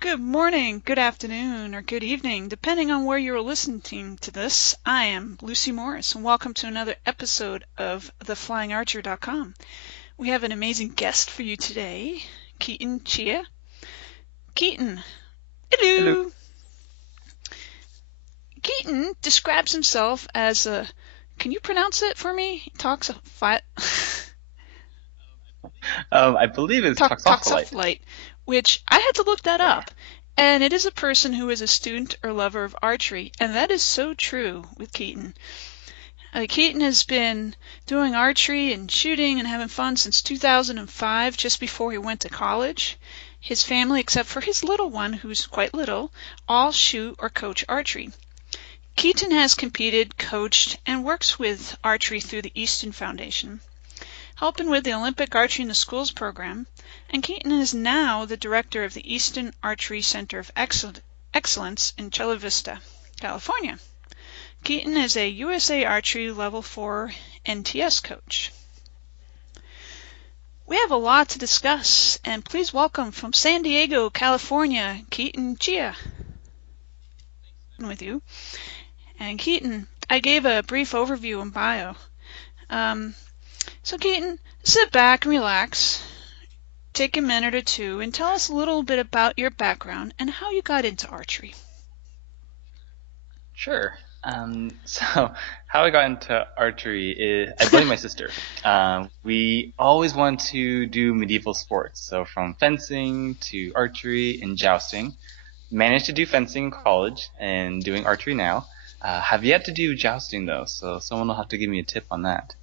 Good morning, good afternoon, or good evening, depending on where you're listening to this. I am Lucy Morris, and welcome to another episode of theflyingarcher.com. We have an amazing guest for you today, Keaton Chia. Keaton, Hello. hello. Keaton describes himself as a, can you pronounce it for me? He talks a I believe it's toxopholite. toxopholite, which I had to look that Yeah. up. And it is a person who is a student or lover of archery, and that is so true with Keaton. Keaton has been doing archery and shooting and having fun since 2005, just before he went to college. His family, except for his little one, who's quite little, all shoot or coach archery. Keaton has competed, coached, and works with archery through the Easton Foundation, helping with the Olympic Archery in the Schools program, and Keaton is now the director of the Easton Archery Center of Excellence in Chula Vista, California. Keaton is a USA Archery Level 4 NTS coach. We have a lot to discuss, and please welcome from San Diego, California, Keaton Chia with you. And Keaton, I gave a brief overview and bio. So Keaton, sit back and relax, take a minute or two, and tell us a little bit about your background and how you got into archery. Sure. So how I got into archery is I blame my sister. We always wanted to do medieval sports, so from fencing to archery and jousting. Managed to do fencing in college and doing archery now. Have yet to do jousting though, so someone will have to give me a tip on that.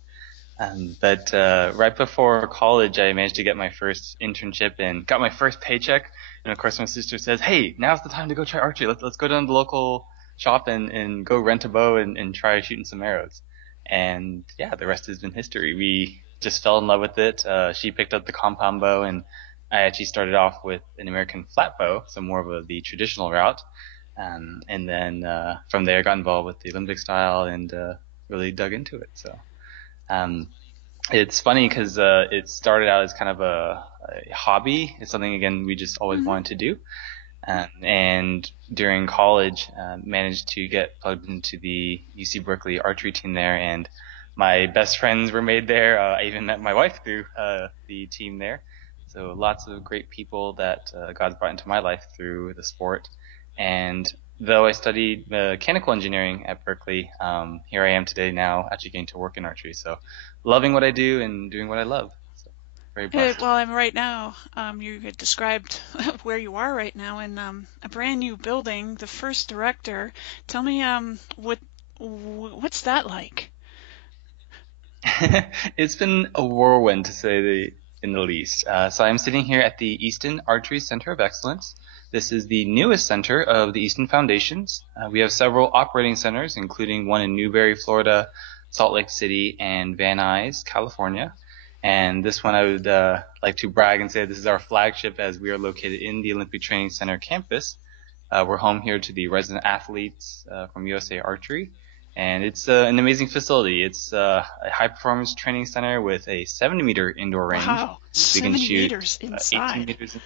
But right before college, I managed to get my first internship and got my first paycheck. And of course, my sister says, "Hey, now's the time to go try archery. Let's go down to the local shop and go rent a bow and try shooting some arrows." And yeah, the rest has been history. We just fell in love with it. She picked up the compound bow, and I actually started off with an American flat bow, so more of the traditional route. And then from there, got involved with the Olympic style and really dug into it. So. Um, it's funny because it started out as kind of a hobby. It's something, again, we just always Mm-hmm. wanted to do. And during college, managed to get plugged into the UC Berkeley archery team there, and my best friends were made there. I even met my wife through the team there. So lots of great people that God's brought into my life through the sport. And though I studied mechanical engineering at Berkeley, here I am today now actually getting to work in archery. So loving what I do and doing what I love. So very blessed. Well, I'm right now. You had described where you are right now in a brand new building, the first director. Tell me, what's that like? It's been a whirlwind to say in the least. So I'm sitting here at the Easton Archery Center of Excellence. This is the newest center of the Easton Foundations. We have several operating centers, including one in Newberry, Florida, Salt Lake City, and Van Nuys, California. And this one I would like to brag and say this is our flagship, as we are located in the Olympic Training Center campus. We're home here to the resident athletes from USA Archery. And it's an amazing facility. It's a high-performance training center with a 70-meter indoor range. Wow, We can 70 shoot meters 18 inside. meters.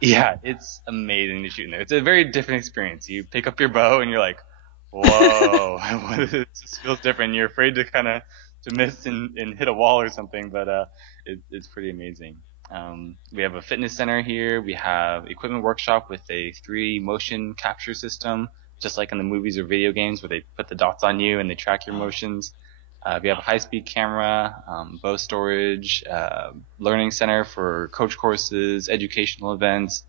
Yeah, it's amazing to shoot in there. It's a very different experience. You pick up your bow and you're like, whoa, it just feels different. You're afraid to kind of to miss and hit a wall or something, but it's pretty amazing. We have a fitness center here. We have equipment workshop with a 3D motion capture system, just like in the movies or video games where they put the dots on you and they track your Oh, motions. We have a high-speed camera, bow storage, learning center for coach courses, educational events,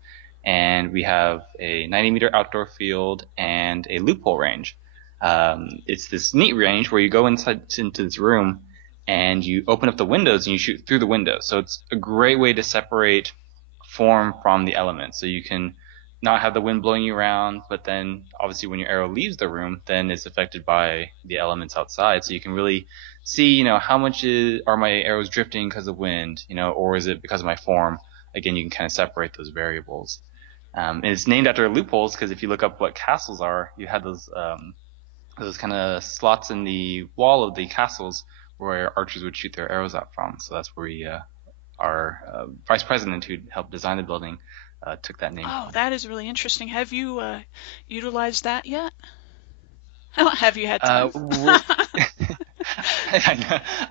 and we have a 90-meter outdoor field and a loophole range. It's this neat range where you go inside into this room and you open up the windows and you shoot through the windows. So it's a great way to separate form from the elements. So you can not have the wind blowing you around, but then obviously when your arrow leaves the room, then it's affected by the elements outside. So you can really see, how much are my arrows drifting because of wind, or is it because of my form? Again, you can kind of separate those variables. And it's named after loopholes because if you look up what castles are, you have those kind of slots in the wall of the castles where archers would shoot their arrows out from. So that's where our vice president who helped design the building took that name Oh, from. that is really interesting. Have you utilized that yet? Have you had Uh, time? we're,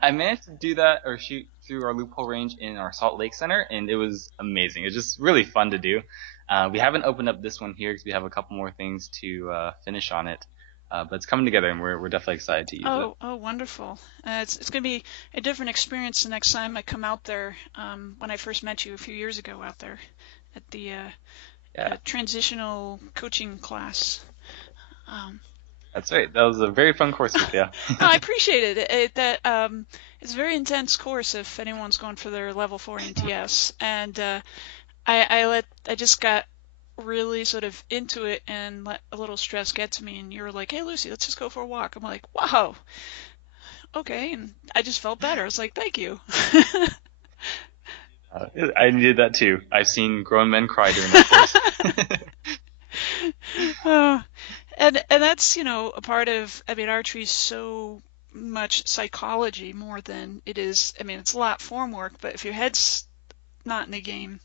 I managed to do that or shoot through our loophole range in our Salt Lake Center, and it was amazing. It was just really fun to do. We haven't opened up this one here because we have a couple more things to finish on it, but it's coming together, and we're definitely excited to use it. Oh, wonderful. It's going to be a different experience the next time I come out there. When I first met you a few years ago out there at the Yeah, transitional coaching class. Um, that's right. That was a very fun course with you. no, I appreciate it. It's a very intense course if anyone's going for their level 4 NTS, and I just got really sort of into it and let a little stress get to me, and you were like, "Hey, Lucy, let's just go for a walk." I'm like, "Wow, okay," and I just felt better. I was like, "Thank you." I needed that too. I've seen grown men cry during that course. Uh, and that's, a part of, I mean, archery is so much psychology more than it is, I mean, it's a lot form work, but if your head's not in the game,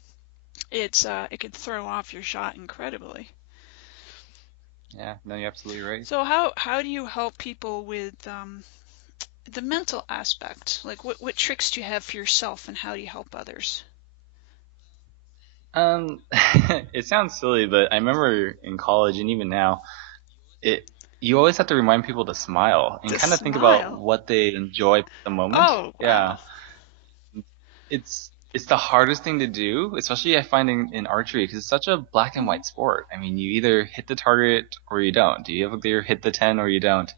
it can throw off your shot incredibly. Yeah, no, you're absolutely right. So how do you help people with the mental aspect? Like what tricks do you have for yourself and how do you help others? It sounds silly, but I remember in college and even now, it you always have to remind people to smile and To kind of think about smile. what they enjoy at the moment. Oh, Yeah, wow. it's the hardest thing to do, especially I find in archery because it's such a black and Hmm. white sport. I mean, you either hit the target or you don't. You either hit the 10 or you don't.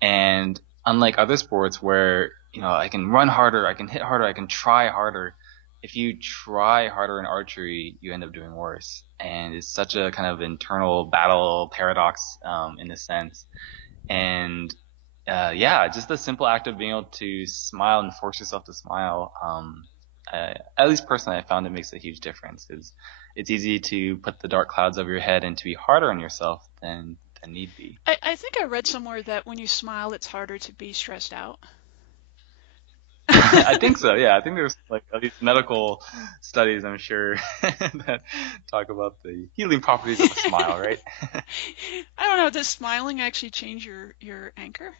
And unlike other sports where, I can run harder, I can hit harder, I can try harder. If you try harder in archery, you end up doing worse. And it's such a kind of internal battle paradox, in a sense. And, yeah, just the simple act of being able to smile and force yourself to smile, at least personally, I found it makes a huge difference because it's easy to put the dark clouds over your head and to be harder on yourself than need be. I think I read somewhere that when you smile, it's harder to be stressed out. I think so. Yeah, I think there's like at least medical studies, I'm sure, that talk about the healing properties of a smile, right? I don't know. Does smiling actually change your anchor?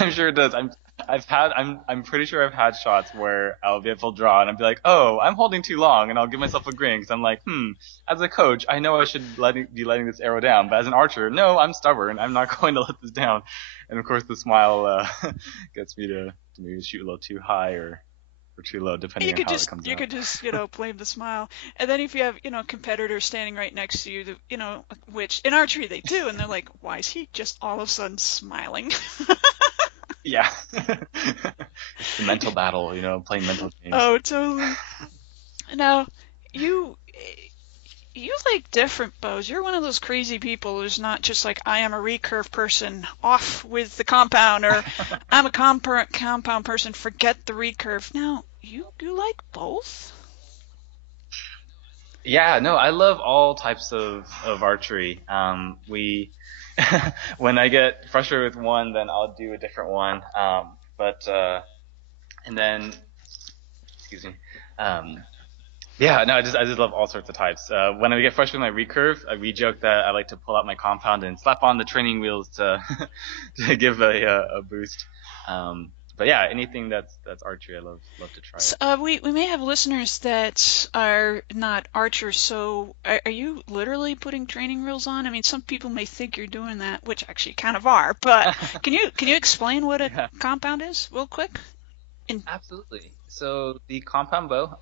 I'm sure it does. I'm pretty sure I've had shots where I'll be able to draw and I'll be like, oh, I'm holding too long, and I'll give myself a grin because I'm like, as a coach, I know I should be letting this arrow down, but as an archer, no, I'm stubborn. I'm not going to let this down. And of course, the smile gets me to maybe shoot a little too high or too low, depending You on could how it just comes you out. could just blame the smile, and then if you have competitors standing right next to you, which in archery they do, and they're like, why is he just all of a sudden smiling? Yeah, it's the mental battle, playing mental games. Oh, totally. Now, you you like different bows. You're one of those crazy people who's not just like I am a recurve person, off with the compound, or I'm a compound person, forget the recurve. Now, you like both? Yeah, no, I love all types of archery. When I get frustrated with one, then I'll do a different one. And then, excuse me. Um, yeah, no, I just love all sorts of types. When I get frustrated with my recurve, we joke that I like to pull out my compound and slap on the training wheels to to give a boost. But yeah, anything that's archery, I love to try So, it. we may have listeners that are not archers. So, are you literally putting training wheels on? I mean, some people may think you're doing that, which actually kind of are. But can you explain what a Yeah. compound is, real quick? In Absolutely. So the compound bow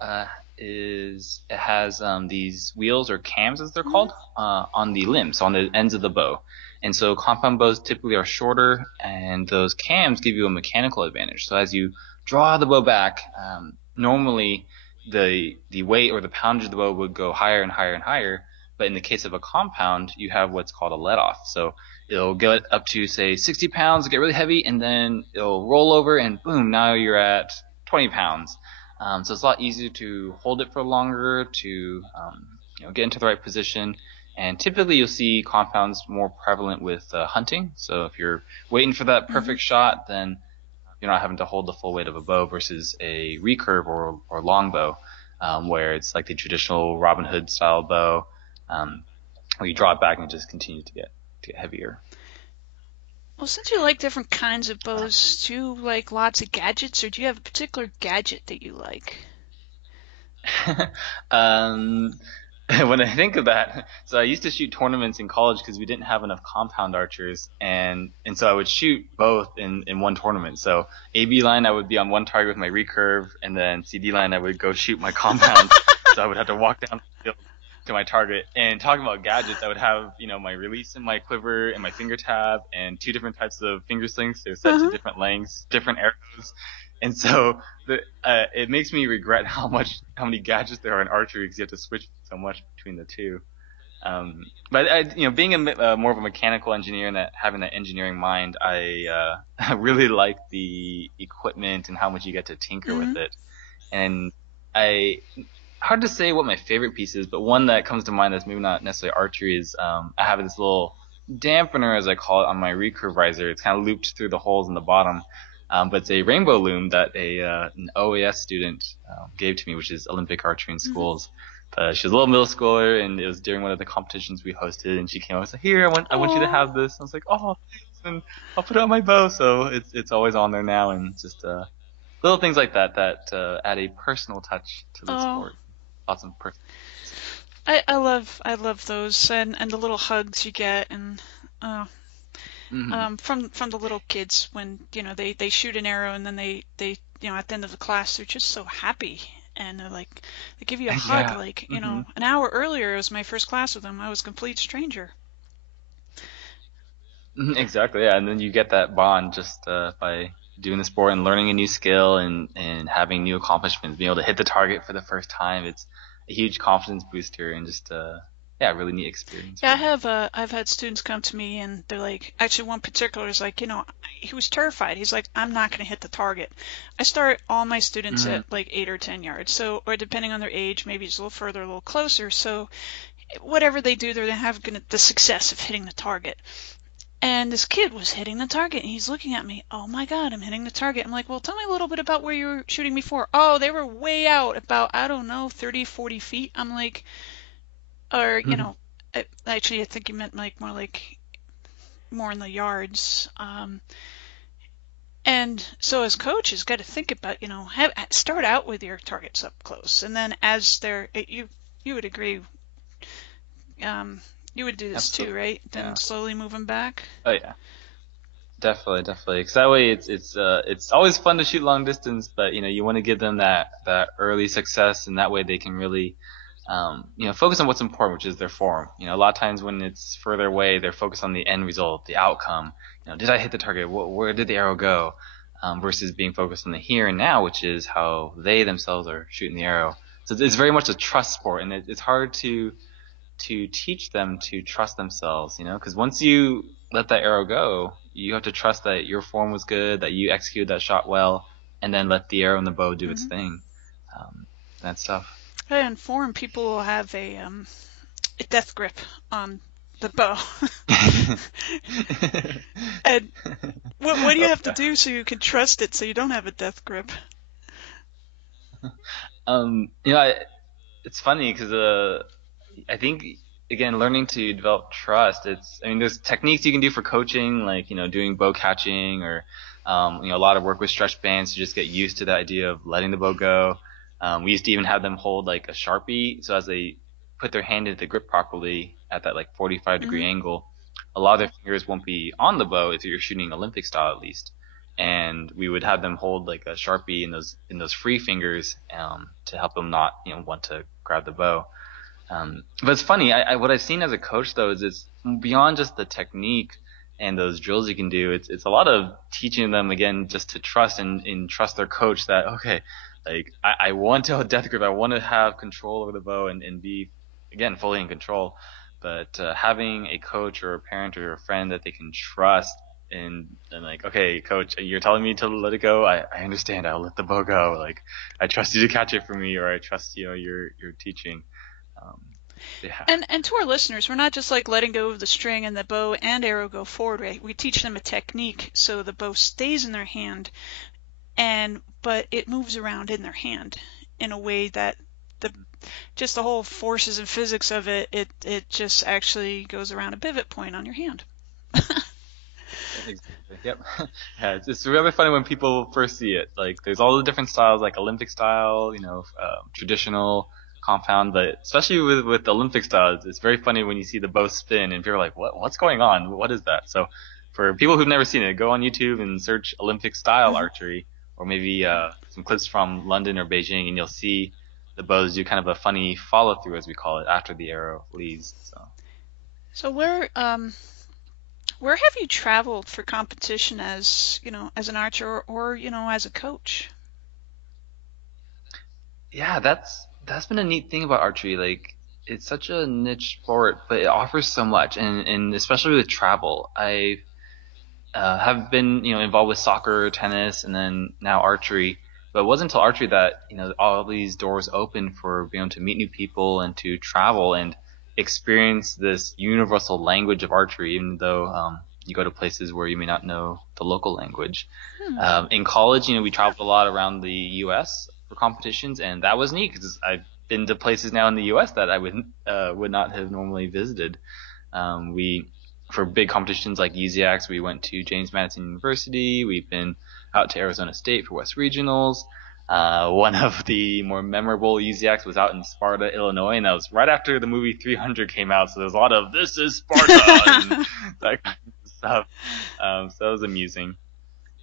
it has these wheels or cams as they're Mhm. called on the limbs, so on the ends of the bow. And so compound bows typically are shorter, and those cams give you a mechanical advantage. So as you draw the bow back, normally the weight or the poundage of the bow would go higher and higher and higher. But in the case of a compound, you have what's called a let off. So it'll get up to say 60 pounds, get really heavy, and then it'll roll over, and boom, now you're at 20 pounds. So it's a lot easier to hold it for longer, to get into the right position. And typically you'll see compounds more prevalent with hunting. So if you're waiting for that Mhm. perfect shot, then you're not having to hold the full weight of a bow versus a recurve or longbow. where it's like the traditional Robin Hood style bow, where you draw it back and it just continues to get heavier. Well, since you like different kinds of bows, do you like lots of gadgets, or do you have a particular gadget that you like? um, when I think of that, so I used to shoot tournaments in college because we didn't have enough compound archers, and so I would shoot both in one tournament. So AB line, I would be on one target with my recurve, and then CD line, I would go shoot my compound. So I would have to walk down the field to my target. And talking about gadgets, I would have, my release in my quiver and my finger tab and two different types of finger slings. They're set to different lengths, different arrows. And so it makes me regret how many gadgets there are in archery because you have to switch so much between the two. But being more of a mechanical engineer and having that engineering mind, I really like the equipment and how much you get to tinker with it. And hard to say what my favorite piece is, but one that comes to mind that's maybe not necessarily archery is I have this little dampener, as I call it, on my recurve riser. It's kind of looped through the holes in the bottom. But it's a rainbow loom that an OAS student gave to me, which is Olympic archery in schools. She was a little middle schooler, and it was during one of the competitions we hosted, and she came over and said, "Here, I want you to have this." I was like, "Oh, thanks," and I'll put it on my bow. So it's always on there now, and just little things like that add a personal touch to the sport. Lots of personal. I love those and the little hugs you get and from the little kids when they shoot an arrow and then they at the end of the class they're just so happy and they give you a hug an hour earlier it was my first class with them. I was a complete stranger. Exactly, yeah, and then you get that bond just by doing the sport and learning a new skill and having new accomplishments, being able to hit the target for the first time. It's a huge confidence booster and just really neat experience. Yeah, I've had students come to me and they're like, actually one particular is like, he was terrified. He's like, I'm not going to hit the target. I start all my students at like 8 or 10 yards. So, or depending on their age, maybe it's a little further, a little closer. So whatever they do, they're having the success of hitting the target. And this kid was hitting the target, and he's looking at me. Oh, my God, I'm hitting the target. I'm like, well, tell me a little bit about where you were shooting before. Oh, they were way out, about, I don't know, 30, 40 feet. I'm like, or, actually, I think you meant more in the yards. And so as coaches, got to think about, start out with your targets up close. And then as you would agree, you would do this too, right? Then slowly move them back. Oh yeah, definitely. Because that way, it's always fun to shoot long distance, but you want to give them that early success, and that way they can really, focus on what's important, which is their form. A lot of times when it's further away, they're focused on the end result, the outcome. Did I hit the target? Where did the arrow go? Versus being focused on the here and now, which is how they themselves are shooting the arrow. So it's very much a trust sport, and it's hard to teach them to trust themselves, because once you let that arrow go, you have to trust that your form was good, that you executed that shot well, and then let the arrow and the bow do its thing. That's tough. In form, people will have a death grip on the bow. And what do you have to do so you can trust it so you don't have a death grip? It's funny because I think, again, learning to develop trust, there's techniques you can do for coaching, like, doing bow catching or, a lot of work with stretch bands to just get used to the idea of letting the bow go. We used to even have them hold like a Sharpie. So as they put their hand into the grip properly at that 45-degree angle, a lot of their fingers won't be on the bow if you're shooting Olympic style at least. And we would have them hold like a Sharpie in those free fingers to help them not, want to grab the bow. But it's funny, what I've seen as a coach though is it's beyond just the technique and those drills you can do. It's a lot of teaching them again just to trust and trust their coach that, okay, I want to have death grip, I want to have control over the bow and be, again, fully in control. But having a coach or a parent or a friend that they can trust and like, okay, coach, you're telling me to let it go. I understand. I'll let the bow go. Like, I trust you to catch it for me, or I trust your teaching. Yeah. And to our listeners, we're not just letting go of the string and the bow and arrow go forward, right? We teach them a technique so the bow stays in their hand, but it moves around in their hand in a way that the just the whole forces and physics of it, it just actually goes around a pivot point on your hand. Exactly. Yep. Yeah, it's really funny when people first see it. Like, there's all the different styles, like Olympic style, traditional, compound, but especially with the Olympic style, it's very funny when you see the bow spin and people are like, what's going on? What is that? So, for people who've never seen it, go on YouTube and search Olympic style archery, or maybe some clips from London or Beijing, and you'll see the bows do kind of a funny follow through, as we call it, after the arrow leaves. So where have you traveled for competition as, as an archer or as a coach? Yeah, that's been a neat thing about archery. Like, it's such a niche sport, but it offers so much, and especially with travel. I have been involved with soccer, tennis, and then now archery. But it wasn't until archery that all these doors opened for being able to meet new people and to travel and experience this universal language of archery, even though you go to places where you may not know the local language. In college, we traveled a lot around the U.S. for competitions, and that was neat because I've been to places now in the U.S. that I would not have normally visited. We For big competitions like USIACs, we went to James Madison University. We've been out to Arizona State for West Regionals. One of the more memorable USIACs was out in Sparta, Illinois, and that was right after the movie 300 came out. So there's a lot of "This is Sparta" and that kind of stuff. So that was amusing.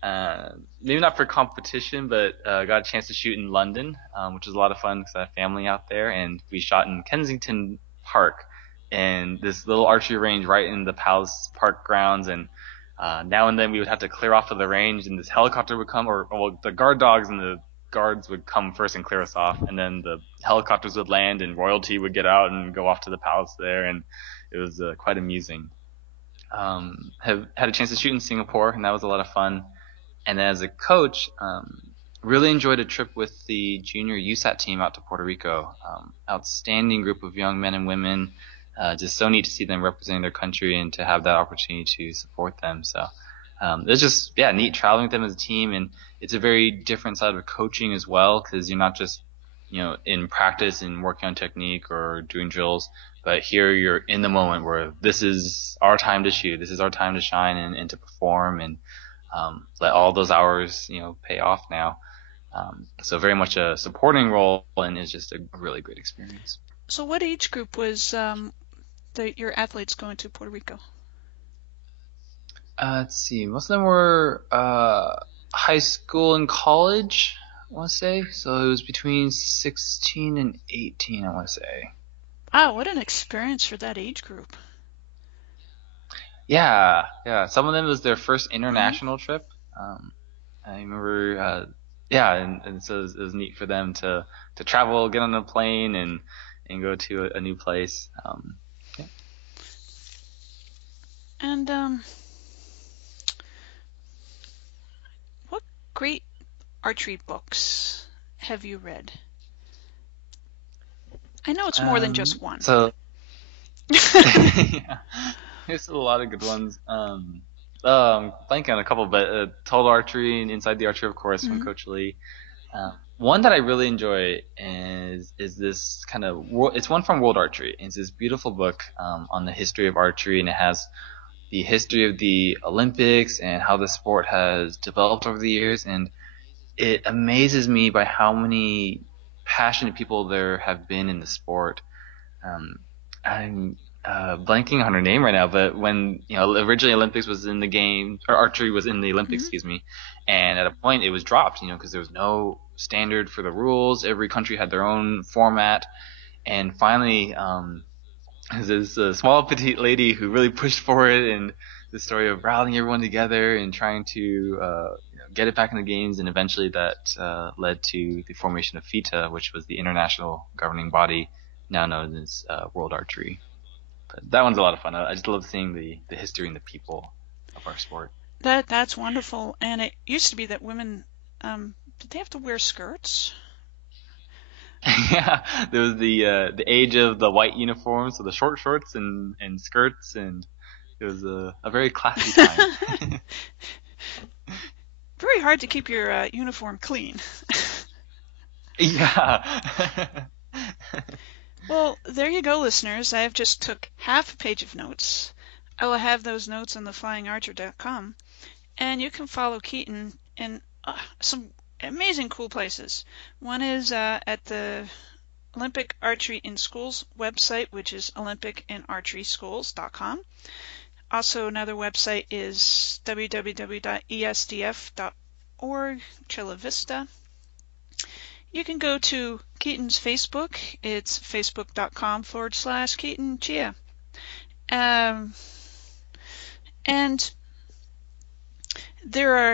Maybe not for competition, but got a chance to shoot in London, which was a lot of fun because I have family out there, and we shot in Kensington Park, and this little archery range right in the Palace Park grounds. And now and then we would have to clear off of the range, and this helicopter would come, or the guard dogs and the guards would come first and clear us off, and then the helicopters would land and royalty would get out and go off to the palace there, and it was quite amusing. Have had a chance to shoot in Singapore, and that was a lot of fun. And then as a coach, really enjoyed a trip with the junior USAT team out to Puerto Rico. Outstanding group of young men and women. Just so neat to see them representing their country and to have that opportunity to support them. So it's just neat traveling with them as a team, and it's a very different side of coaching as well, because you're not just in practice and working on technique or doing drills, but here you're in the moment where this is our time to shoot, this is our time to shine and to perform, and let all those hours pay off now. So very much a supporting role, and it's just a really great experience. So what age group was your athletes going to Puerto Rico? Let's see. Most of them were high school and college, I want to say. So it was between 16 and 18, I want to say. Wow, what an experience for that age group. Yeah. Some of them was their first international trip. I remember, and so it was neat for them to travel, get on a plane, and go to a new place. And what great archery books have you read? I know it's more than just one. So, yeah, there's a lot of good ones. I'm blanking on a couple, but Total Archery and Inside the Archer, of course, from Coach Lee. One that I really enjoy is this kind of it's one from World Archery. It's this beautiful book on the history of archery, and it has the history of the Olympics and how the sport has developed over the years. And it amazes me by how many passionate people there have been in the sport. I'm blanking on her name right now, but when originally Olympics was in the game, or archery was in the Olympics, excuse me, and at a point it was dropped, because there was no standard for the rules. Every country had their own format, and finally, there's this small petite lady who really pushed for it, and the story of rallying everyone together and trying to get it back in the games, and eventually that led to the formation of FITA, which was the international governing body now known as World Archery. But that one's a lot of fun. I just love seeing the history and the people of our sport. That's wonderful. And it used to be that women did they have to wear skirts? Yeah, there was the age of the white uniforms, so the short shorts and skirts, and it was a very classy time. Very hard to keep your uniform clean. Yeah. Well, there you go, listeners. I have just took half a page of notes. I will have those notes on theflyingarcher.com, and you can follow Keaton in some amazing cool places. One is at the Olympic Archery in Schools website, which is olympicinarcheryschools.com. Also, another website is www.esdf.org, Chula Vista. You can go to Keaton's Facebook. It's facebook.com/Keaton Chia. And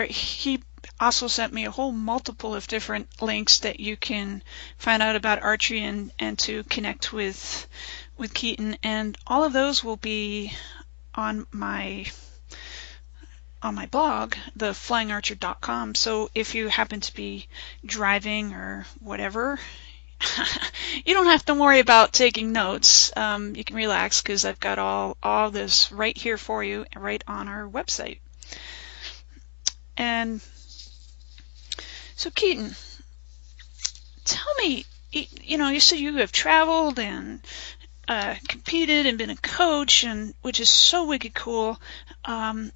he also sent me a whole multiple of different links that you can find out about archery and to connect with Keaton. And all of those will be on my blog, theflyingarcher.com. So if you happen to be driving or whatever, you don't have to worry about taking notes. You can relax because I've got all this right here for you, right on our website. And so, Keaton, tell me, you said you have traveled and competed and been a coach, and which is so wicked cool.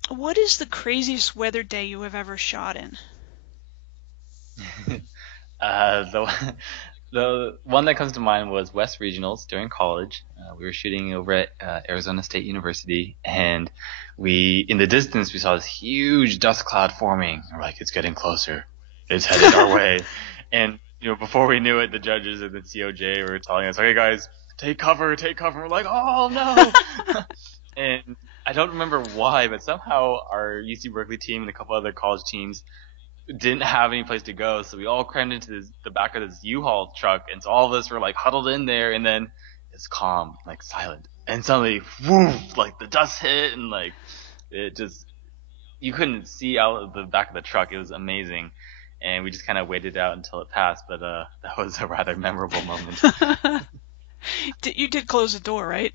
What is the craziest weather day you have ever shot in? The one that comes to mind was West Regionals during college. We were shooting over at Arizona State University, and in the distance, we saw this huge dust cloud forming. We're like, it's getting closer. It's headed our way. And, before we knew it, the judges and the COJ were telling us, okay, guys, take cover. We're like, oh, no. And I don't remember why, but somehow our UC Berkeley team and a couple other college teams didn't have any place to go, so we all crammed into the back of this U-Haul truck, and so all of us were like huddled in there, and then it's calm, like silent, and suddenly, woof, like the dust hit, and like it just, you couldn't see out of the back of the truck. It was amazing, and we just kind of waited out until it passed, but that was a rather memorable moment. You did close the door, right?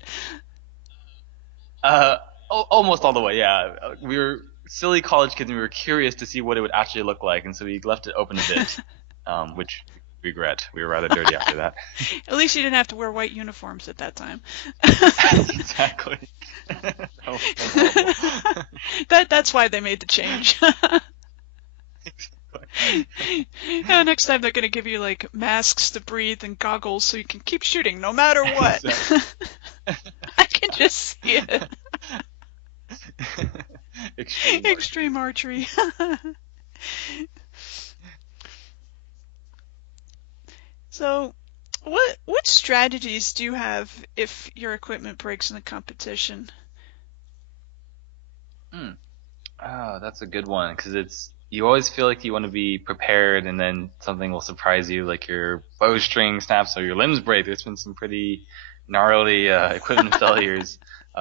Almost all the way, yeah. We were silly college kids, and we were curious to see what it would actually look like, and so we left it open a bit, which we regret. We were rather dirty after that. At least you didn't have to wear white uniforms at that time. Exactly. That's why they made the change. Yeah, next time they're going to give you like masks to breathe and goggles so you can keep shooting no matter what. Exactly. I can just see it. Extreme archery. So, what strategies do you have if your equipment breaks in the competition? Oh, that's a good one, because you always feel like you want to be prepared, and then something will surprise you, like your bowstring snaps or your limbs break. There's been some pretty gnarly equipment failures.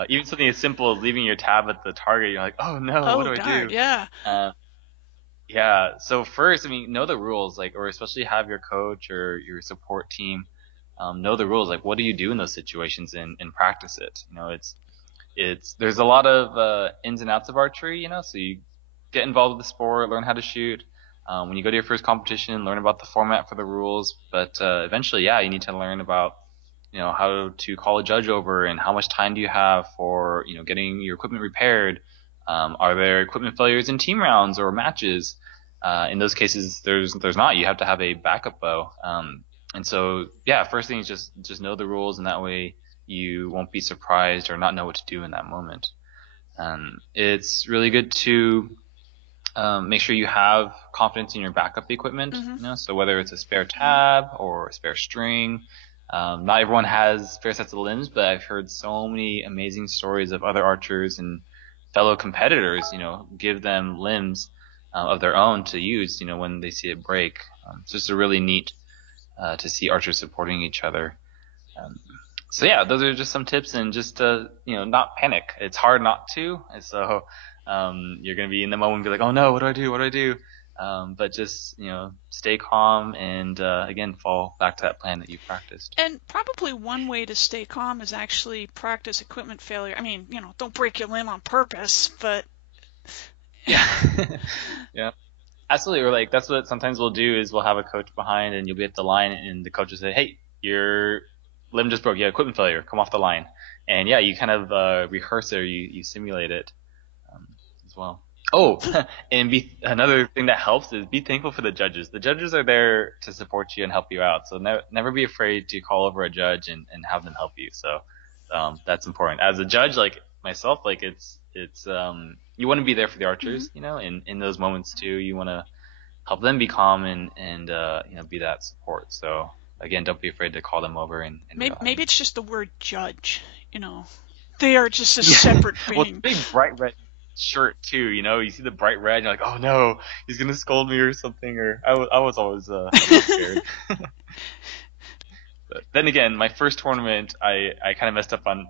Even something as simple as leaving your tab at the target, you're like, oh no, what do I do? Yeah. Yeah. So first, know the rules, or especially have your coach or your support team know the rules. Like, what do you do in those situations and practice it? There's a lot of ins and outs of archery, so you get involved with the sport, learn how to shoot. When you go to your first competition, learn about the format for the rules. But eventually, you need to learn about how to call a judge over, and how much time do you have for getting your equipment repaired. Are there equipment failures in team rounds or matches? In those cases, there's not. You have to have a backup bow. And so first thing is just know the rules, and that way you won't be surprised or not know what to do in that moment. It's really good to make sure you have confidence in your backup equipment. Mm-hmm. So whether it's a spare tab or a spare string. Not everyone has spare sets of limbs, but I've heard so many amazing stories of other archers and fellow competitors, give them limbs of their own to use, when they see it break. It's just a really neat to see archers supporting each other. Those are just some tips, and just not panic. It's hard not to, and so you're going to be in the moment and be like, oh no, what do I do? But just, stay calm and, again, fall back to that plan that you practiced. And probably one way to stay calm is actually practice equipment failure. Don't break your limb on purpose, but... Yeah. Yeah. Absolutely. Or that's what sometimes we'll do is we'll have a coach behind, and you'll be at the line, and the coach will say, hey, you're limb just broke. Yeah, equipment failure. Come off the line. And yeah, you kind of rehearse it, or you simulate it as well. Oh, and another thing that helps is be thankful for the judges. The judges are there to support you and help you out. So never be afraid to call over a judge and have them help you. So that's important. As a judge, like myself, like it's you want to be there for the archers, you know, and in those moments too, you want to help them be calm and you know, be that support. So again, don't be afraid to call them over and maybe it's just the word judge, you know. They are just a separate being. Well, it's a big bright red shirt too, you know. You see the bright red, and you're like, oh no, he's gonna scold me or something. Or I was always a little scared. But then again, my first tournament, I kind of messed up on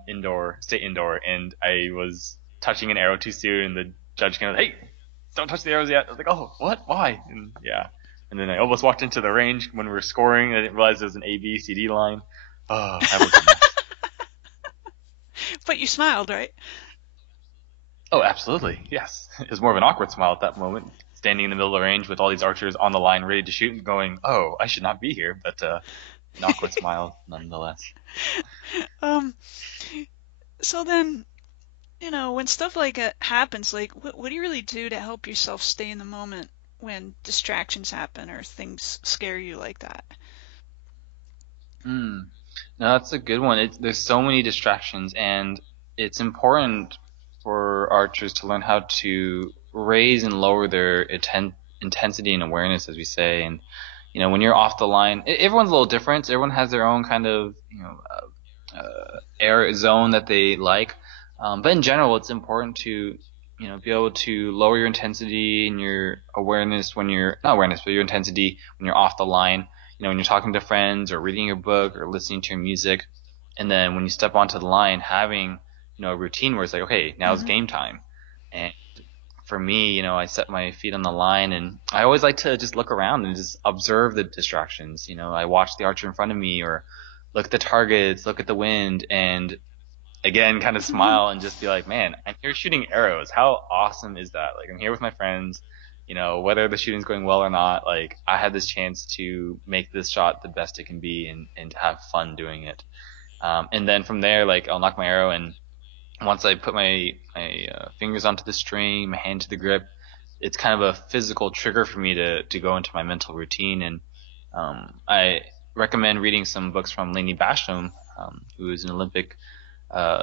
state indoor, and I was touching an arrow too soon, and the judge came, hey, don't touch the arrows yet. I was like, oh, what? Why? And yeah. And then I almost walked into the range when we were scoring. I didn't realize there was an A, B, C, D line. Oh, that was a mess. But you smiled, right? Oh, absolutely. Yes. It was more of an awkward smile at that moment, standing in the middle of the range with all these archers on the line ready to shoot and going, oh, I should not be here. But an awkward smile nonetheless. So then, you know, when stuff like that happens, like what do you really do to help yourself stay in the moment when distractions happen or things scare you like that? No, that's a good one. There's so many distractions, and it's important for archers to learn how to raise and lower their intensity and awareness, as we say. And you know, when you're off the line, everyone's a little different. Everyone has their own kind of, you know, air zone that they like. But in general, it's important to, you know, be able to lower your intensity and your awareness when you're, not awareness, but your intensity when you're off the line. You know, when you're talking to friends or reading your book or listening to your music. And then when you step onto the line, having, you know, a routine where it's like, okay, now it's game time. And for me, you know, I set my feet on the line, and I always like to just look around and just observe the distractions. You know, I watch the archer in front of me, or look at the targets, look at the wind, and again, kind of smile and just be like, man, I'm here shooting arrows. How awesome is that? Like, I'm here with my friends, you know, whether the shooting's going well or not, like, I had this chance to make this shot the best it can be and to have fun doing it. And then from there, like, I'll knock my arrow, and once I put my fingers onto the string, my hand to the grip, it's kind of a physical trigger for me to go into my mental routine. And I recommend reading some books from Laney Basham, who is an Olympic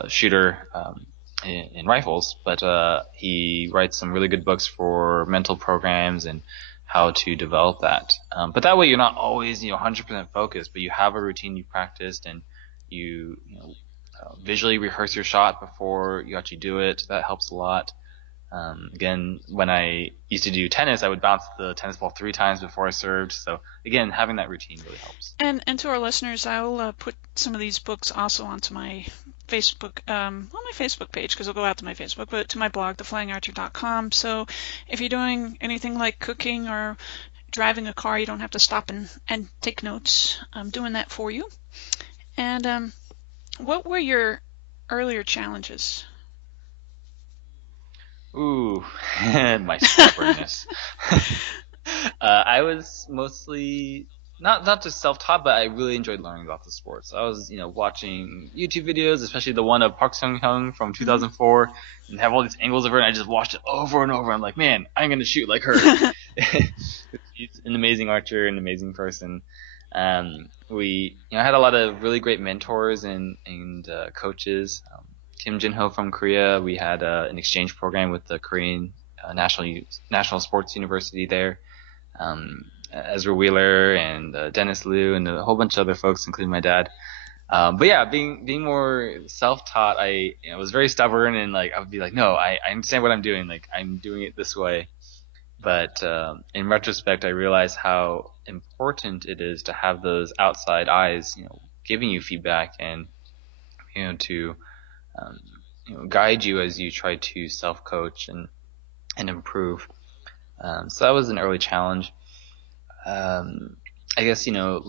shooter in rifles, but he writes some really good books for mental programs and how to develop that. But that way you're not always, you know, 100% focused, but you have a routine you practiced, and you know, visually rehearse your shot before you actually do it. That helps a lot. Again, when I used to do tennis, I would bounce the tennis ball 3 times before I served. So again, having that routine really helps. And to our listeners, I will put some of these books also onto my Facebook, on my Facebook page, because it'll go out to my Facebook, but to my blog, theflyingarcher.com. So if you're doing anything like cooking or driving a car, you don't have to stop and take notes. I'm doing that for you. And what were your earlier challenges? Ooh, my stubbornness. I was mostly not just self-taught, but I really enjoyed learning about the sport. So I was, you know, watching YouTube videos, especially the one of Park Sung-hyun from 2004, and have all these angles of her, and I just watched it over and over. I'm like, man, I'm gonna shoot like her. She's an amazing archer, an amazing person. We, you know, had a lot of really great mentors and coaches. Kim Jin-ho from Korea. We had an exchange program with the Korean National Sports University there. Ezra Wheeler and Dennis Liu and a whole bunch of other folks, including my dad. But yeah, being more self-taught, I was very stubborn, and like I would be like, no, I understand what I'm doing. Like, I'm doing it this way. But in retrospect, I realized how important it is to have those outside eyes, you know, giving you feedback and, you know, to you know, guide you as you try to self-coach and improve. So that was an early challenge. I guess, you know,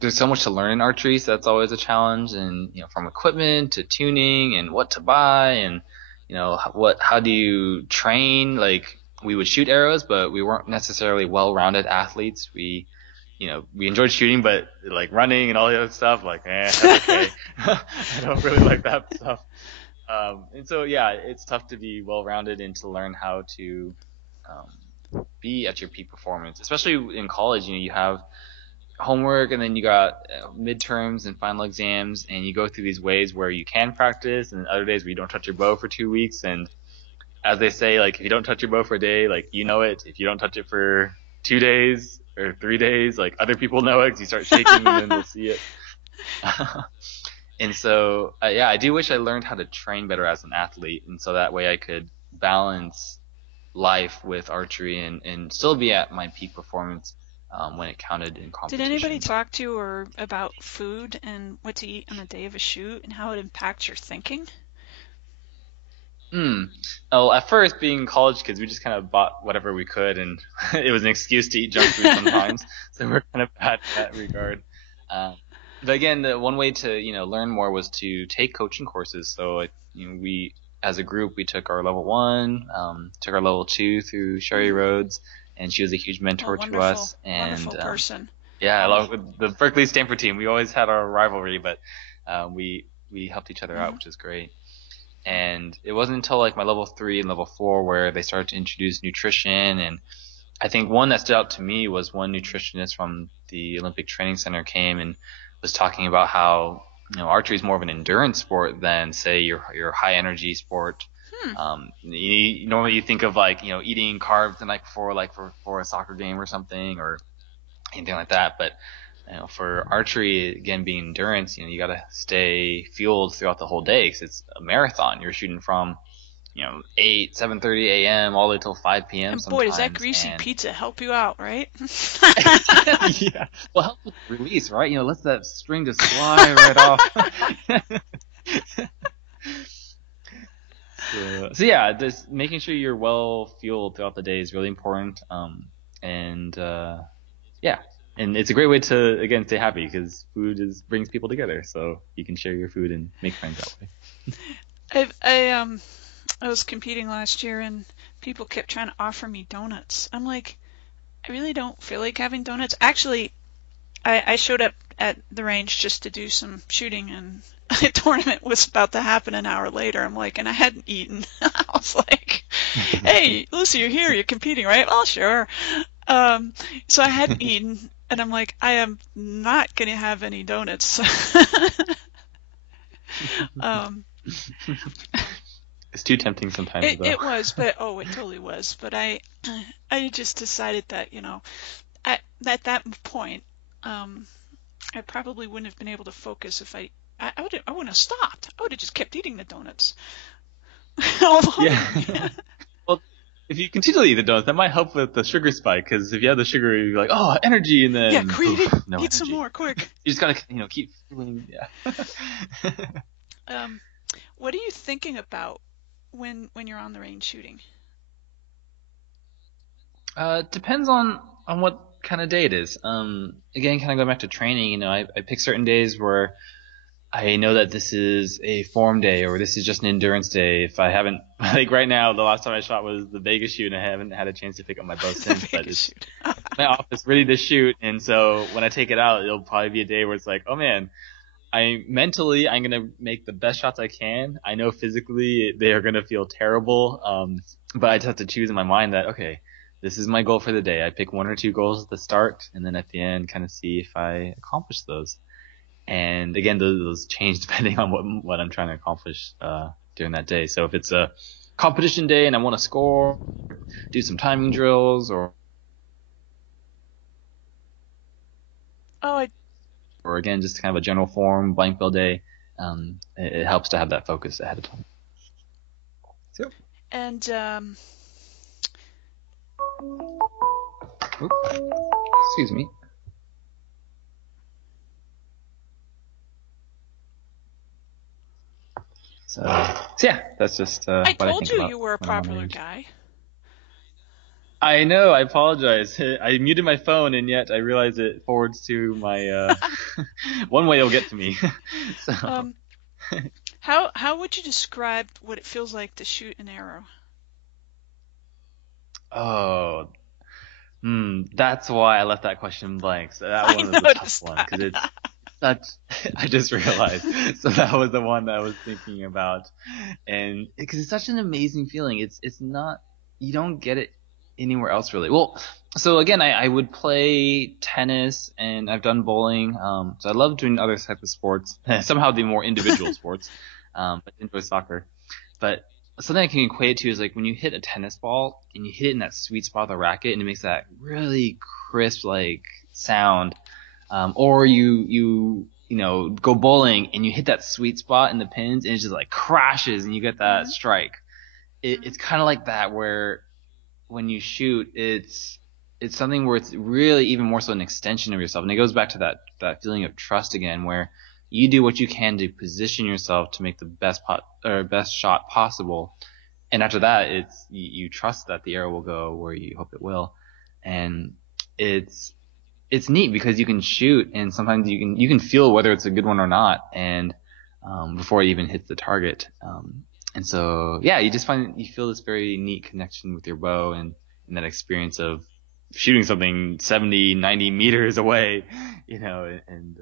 there's so much to learn in archery, so that's always a challenge. And, you know, from equipment to tuning and what to buy, and, you know, how do you train? Like, we would shoot arrows, but we weren't necessarily well-rounded athletes. We, we enjoyed shooting, but like running and all the other stuff, like, that's okay. I don't really like that stuff. And so, yeah, it's tough to be well-rounded and to learn how to be at your peak performance, especially in college. You have homework and then you got midterms and final exams, and you go through these ways where you can practice and other days where you don't touch your bow for 2 weeks. And as they say, like, if you don't touch your bow for a day, like, you know it. If you don't touch it for 2 days or 3 days, like, other people know it because you start shaking and then they'll see it. And so, yeah, I do wish I learned how to train better as an athlete, and so that way I could balance life with archery and still be at my peak performance when it counted in Did competition. anybody talk to you or about food and what to eat on the day of a shoot and how it impacts your thinking? Well, at first, being college kids, we just kind of bought whatever we could, and it was an excuse to eat junk food sometimes. So we're kind of bad in that regard. But again, the one way to learn more was to take coaching courses. So we as a group we took our level 1, took our level 2 through Sherry Rhodes, and she was a huge mentor to us. And wonderful person. Yeah, along with the Berkeley Stanford team, we always had our rivalry, but we helped each other out, which is great. And it wasn't until like my level 3 and level 4 where they started to introduce nutrition. And I think one that stood out to me was one nutritionist from the Olympic Training Center came and was talking about how archery is more of an endurance sport than, say, your high energy sport. Normally you think of like eating carbs the night before, like for a soccer game or something or anything like that. But for archery, again, being endurance, you got to stay fueled throughout the whole day because it's a marathon. You're shooting from 7:30 a.m. all the way till 5 p.m. And boy, does that greasy pizza help you out, right? Yeah. Well, help with release, right? Lets that string just fly right off. So yeah, just making sure you're well fueled throughout the day is really important. Yeah. And it's a great way to, again, stay happy because food brings people together. So you can share your food and make friends that way. I was competing last year and people kept trying to offer me donuts. I'm like, I really don't feel like having donuts. Actually, I showed up at the range just to do some shooting, and a tournament was about to happen an hour later. I'm like, and I hadn't eaten. I was like, hey, Lucy, you're here. You're competing, right? Oh, sure. So I hadn't eaten, and I'm like, I am not going to have any donuts. It's too tempting sometimes. It was, but it totally was. But I just decided that at that point, I probably wouldn't have been able to focus if I wouldn't have stopped. I would have just kept eating the donuts. Yeah. Well, if you continue to eat the donuts, that might help with the sugar spike. Because if you have the sugar, you're like, oh, energy, and then no eat energy. Some more, quick. You just gotta keep feeling. Yeah. What are you thinking about when you're on the range shooting? Depends on what kind of day it is. Again, kind of going back to training, I pick certain days where I know that this is a form day or this is just an endurance day. If I haven't, like right now, the last time I shot was the Vegas shoot, and I haven't had a chance to pick up my bow since. But it's my office ready to shoot, and so when I take it out, it'll probably be a day where it's like, oh man, I'm gonna make the best shots I can. I know physically they are gonna feel terrible, but I just have to choose in my mind that okay, this is my goal for the day. I pick 1 or 2 goals at the start, and then at the end, kind of see if I accomplish those. And again, those change depending on what I'm trying to accomplish during that day. So if it's a competition day and I want to score, do some timing drills, or again, just kind of a general form blank bill day, it helps to have that focus ahead of time. So. And excuse me. So yeah, that's just what I think about. I told you were a popular guy. I know. I apologize. I muted my phone, and yet I realize it forwards to my one way it'll get to me. So. How would you describe what it feels like to shoot an arrow? Oh, That's why I left that question blank. So that I one was a tough noticed one because that. it's such. I just realized. So that was the one that I was thinking about, and because it's such an amazing feeling. It's not. You don't get it anywhere else really. Well, so again, I would play tennis and I've done bowling. So I love doing other types of sports. Somehow the more individual sports. But I enjoy soccer. But something I can equate it to is like when you hit a tennis ball and you hit it in that sweet spot of the racket and it makes that really crisp like sound. Or you go bowling and you hit that sweet spot in the pins and it just like crashes and you get that Hmm. strike. It's kind of like that where when you shoot, it's something where it's really even more so an extension of yourself, and it goes back to that feeling of trust again, where you do what you can to position yourself to make the best shot possible, and after that, you trust that the arrow will go where you hope it will, and it's it's neat because you can shoot, and sometimes you can feel whether it's a good one or not, and before it even hits the target. And so, yeah, you just you feel this very neat connection with your bow and that experience of shooting something 70, 90 meters away, and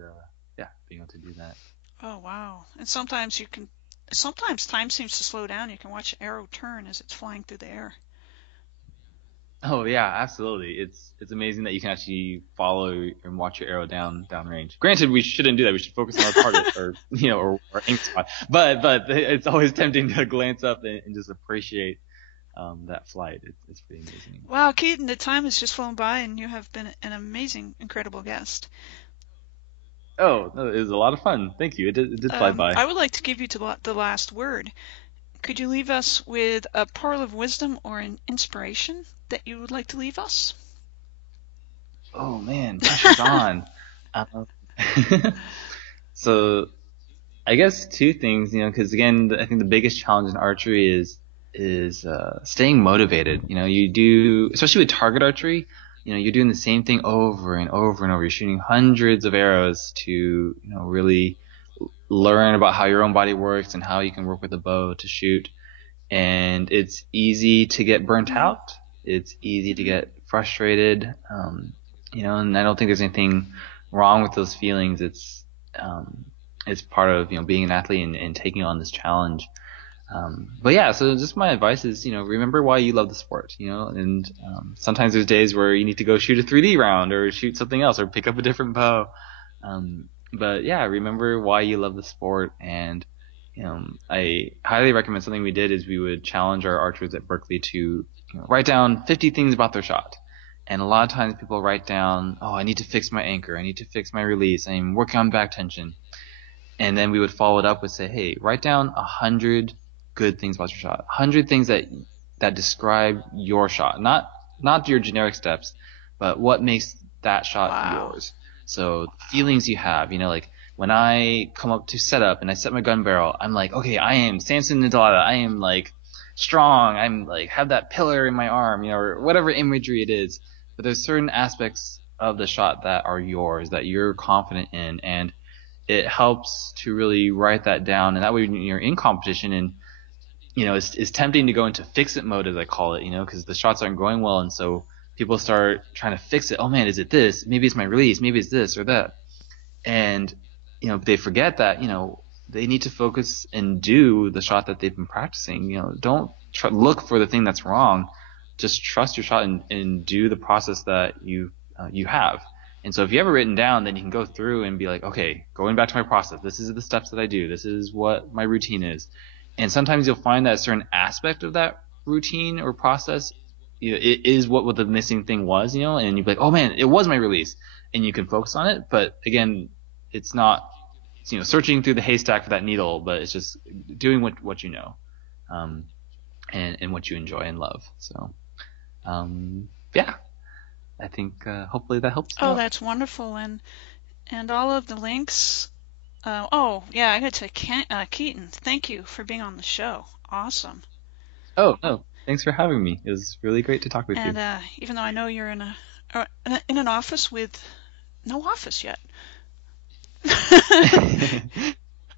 yeah, being able to do that. Oh, wow. And sometimes time seems to slow down. You can watch an arrow turn as it's flying through the air. Oh yeah, absolutely. It's amazing that you can actually follow and watch your arrow down range. Granted, we shouldn't do that. We should focus on our target or or ink spot. But it's always tempting to glance up and just appreciate that flight. It's pretty amazing. Wow, Keaton, the time has just flown by and you have been an amazing, incredible guest. Oh, no, it was a lot of fun. Thank you. It did fly by. I would like to give you the last word. Could you leave us with a pearl of wisdom or an inspiration that you would like to leave us? Oh man, pressure's on. Um, so I guess two things, because again, I think the biggest challenge in archery is staying motivated. You do, especially with target archery, you're doing the same thing over and over and over. You're shooting hundreds of arrows to, really learn about how your own body works and how you can work with a bow to shoot. And it's easy to get burnt Mm-hmm. out. It's easy to get frustrated. And I don't think there's anything wrong with those feelings. It's part of, being an athlete and taking on this challenge. But yeah, so just my advice is, remember why you love the sport, and sometimes there's days where you need to go shoot a 3D round or shoot something else or pick up a different bow. But yeah, remember why you love the sport. And I highly recommend something we did is we would challenge our archers at Berkeley to write down 50 things about their shot. And a lot of times people write down, oh, I need to fix my anchor, I need to fix my release, I'm working on back tension. And then we would follow it up with say, hey, write down 100 good things about your shot, 100 things that describe your shot, not your generic steps, but what makes that shot Wow. yours. So the feelings you have, like when I come up to set up and I set my gun barrel, I'm like, okay, I am Samson Nadalada. I am like strong. I'm like have that pillar in my arm, or whatever imagery it is. But there's certain aspects of the shot that are yours that you're confident in, and it helps to really write that down. And that way, when you're in competition and it's tempting to go into fix it mode, as I call it, because the shots aren't going well, and so people start trying to fix it. Oh man, is it this? Maybe it's my release. Maybe it's this or that. And they forget that they need to focus and do the shot that they've been practicing. Don't look for the thing that's wrong. Just trust your shot and do the process that you have. And so if you have it written down, then you can go through and be like, okay, going back to my process, this is the steps that I do. This is what my routine is. And sometimes you'll find that a certain aspect of that routine or process, it is what the missing thing was, and you'd be like, oh man, it was my release. And you can focus on it. But again, it's not, searching through the haystack for that needle, but it's just doing what you know, um, and what you enjoy and love. So, yeah, I think, hopefully that helps Oh, out. that's wonderful. And all of the links. Oh, yeah, I got to Keaton. Thank you for being on the show. Awesome. Oh, no, thanks for having me. It was really great to talk with And you. even though I know you're in an office with no office yet.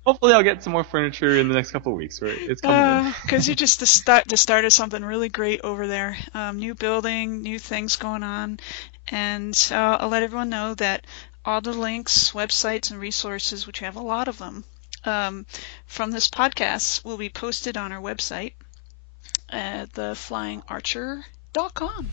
hopefully I'll get some more furniture in the next couple of weeks. Right, it's coming in. Because you just started something really great over there. New building, new things going on, and I'll let everyone know that all the links, websites, and resources, which we have a lot of them, from this podcast will be posted on our website at theflyingarcher.com.